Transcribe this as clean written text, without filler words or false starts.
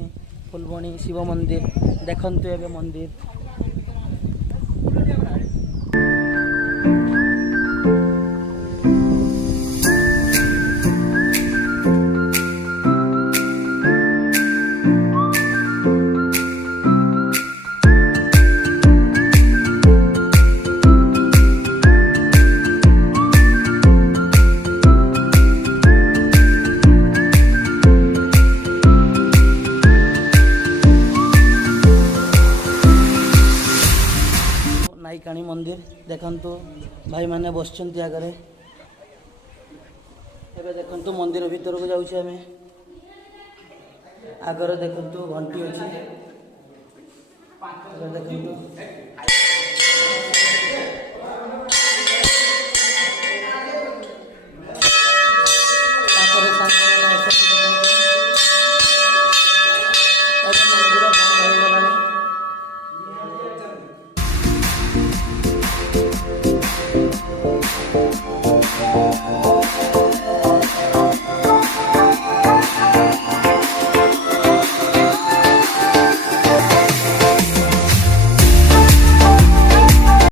नाइकानी फुलबणी शिव मंदिर देखंतु एबे मंदिर नाइकानी मंदिर देखंतु भाई माने बसचंती आगरे एबे देखंतु मंदिर भीतर को जाउछि हमें आगरे देखंतु घंटी अछि एबे देखंतु